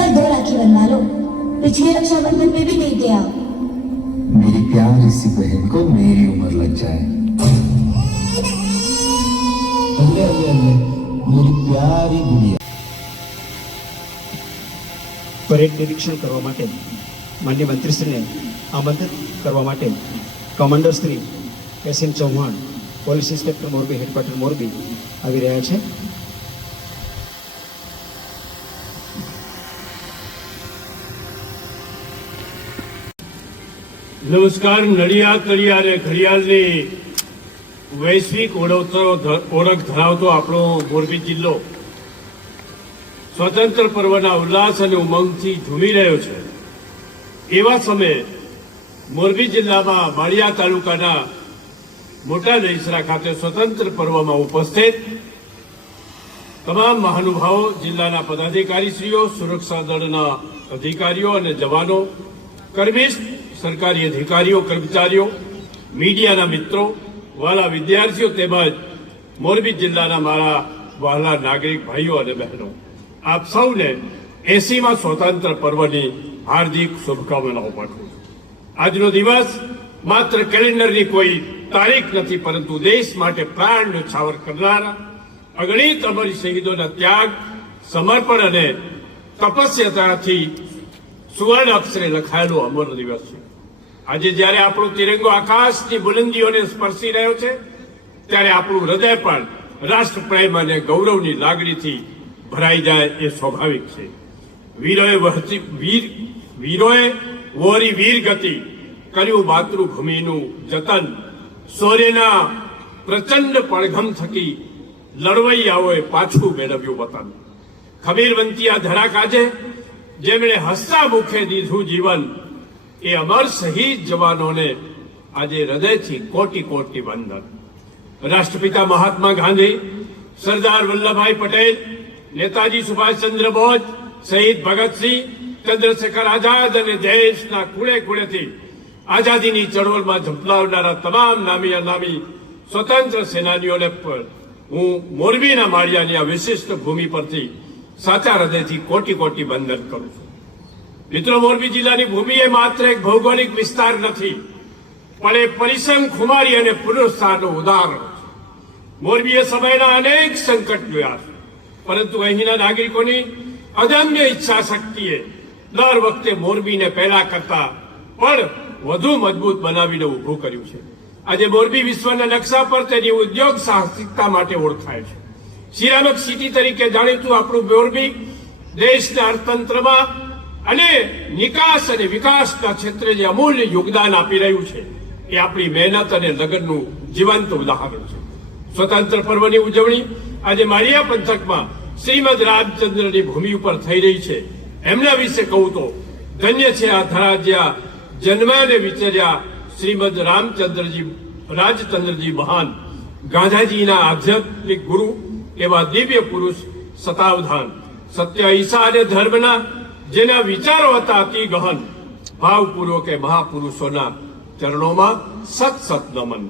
बार 2 राखी बनवा लो, पिछले रक्षाबंधन में भी नहीं थे आप। मेरी प्यारी सी बहन को मेरी उम्र लग जाए। अल्ले अल्ले अल्ले, मेरी प्यारी गुड़िया। પરેડ નિરીક્ષણ કરવા માટે માન્ય મંત્રીશ્રીને આમંત્રિત કરવા માટે commander Shri S N. Chauhan, police inspector Morbi, headquarter Morbi આવી રહ્યા છે। નમસ્કાર। નડિયાદ તળિયારે ઘડિયાળની વૈશ્વિક ઓળખ ધરાવતો આપણો મોરબી જિલ્લો સ્વતંત્ર પર્વના ઉલ્લાસ અને ઉમંગથી ઝૂમી રહ્યો છે। એવા સમયે મોરબી જિલ્લામાં માળિયા તાલુકાના મોટા દહીસરા ખાતે સ્વતંત્ર પર્વમાં ઉપસ્થિત તમામ મહાનુભાવો, જિલ્લાના પદાધિકારીશ્રીઓ, સુરક્ષા દળના અધિકારીઓ અને જવાનો, કર્મિષ્ઠ સરકારી અધિકારીઓ, કર્મચારીઓ, મીડિયાના મિત્રો, વાલા વિદ્યાર્થીઓ તેમજ મોરબી જિલ્લાના મારા વહાલા નાગરિક ભાઈઓ અને બહેનો, આપ સૌને 80મા સ્વતંત્ર પર્વની હાર્દિક શુભકામનાઓ પાઠવું છું। આજનો દિવસ માત્ર કેલેન્ડરની કોઈ તારીખ નથી, પરંતુ દેશ માટે પ્રાણ ન્યોછાવર કરનારા અગણિત અમર શહીદોના ત્યાગ, સમર્પણ અને તપસ્યાથી સુવર્ણ અક્ષરે લખાયેલો અમર દિવસ છે। આજે જ્યારે આપણો તિરંગો આકાશની બુલંદીઓને સ્પર્શી રહ્યો છે, ત્યારે આપણું હૃદય પણ રાષ્ટ્રપ્રેમ અને ગૌરવની લાગણીથી ભરાઈ જાય એ સ્વાભાવિક છે। વીરોએ વહોરી વીર ગતિ, કર્યું માતૃભૂમિનું જતન, શૌર્યના પ્રચંડ પડઘમ થકી લડવૈયાઓએ પાછું મેળવ્યું વતન। ખમીરવંતી આ ધરા કાજે જેમણે હસતા મુખે દીધું જીવન, એ અમર શહીદ જવાનોને આજે હૃદયથી કોટી કોટી વંદન। રાષ્ટ્રપિતા મહાત્મા ગાંધી, સરદાર વલ્લભભાઈ પટેલ, નેતાજી સુભાષચંદ્ર બોઝ, શહીદ ભગતસિંહ, ચંદ્રશેખર આઝાદ અને દેશના ખૂણે ખૂણેથી આઝાદીની ચળવળમાં ઝંપલાવનારા તમામ નામી અનામી સ્વતંત્ર સેનાનીઓને પણ હું મોરબીના માળિયાની આ વિશિષ્ટ ભૂમિ પરથી સાચા હૃદયથી કોટી કોટી વંદન કરું છું। મિત્રો, મોરબી જિલ્લાની ભૂમિ એ માત્ર એક ભૌગોલિક વિસ્તાર નથી, પણ એ પરિશ્રમ, ખુમારી અને પુનરુત્થાનનું ઉદાહરણ છે। મોરબીએ સમયના અનેક સંકટ જોયા છે, પરંતુ અહીંના નાગરિકોની અદમ્ય ઈચ્છા શક્તિએ દર વખતે મોરબીને પહેલા કરતા પણ વધુ મજબૂત બનાવીને ઊભું કર્યું છે। આજે મોરબી વિશ્વના નકશા પર તેની ઉદ્યોગ સાહસિકતા માટે ઓળખાય છે। સિરામિક સિટી તરીકે જાણીતું આપણું મોરબી દેશના અર્થતંત્રમાં અને નિકાસ અને વિકાસના ક્ષેત્રે જે અમૂલ્ય યોગદાન આપી રહ્યું છે, એ આપણી મહેનત અને લગનનું જીવંત ઉદાહરણ છે। સ્વતંત્ર પર્વની ઉજવણી આજે માળિયા પંથકમાં શ્રીમદ રામચંદ્રની ભૂમિ ઉપર થઈ રહી છે। એમના વિશે કહું તો ધન્ય છે આ ધરા જ્યાં જન્મ્યા અને વિચર્યા શ્રીમદ રાજચંદ્રજી મહાન, ગાંધાજીના આધ્યાત્મિક ગુરુ એવા દિવ્ય પુરુષ શતાવધાન, સત્ય, અહિંસા અને ધર્મના જેના વિચારો હતા અતિ ગહન, ભાવપૂર્વક એ મહાપુરુષોના ચરણોમાં સત સત નમન।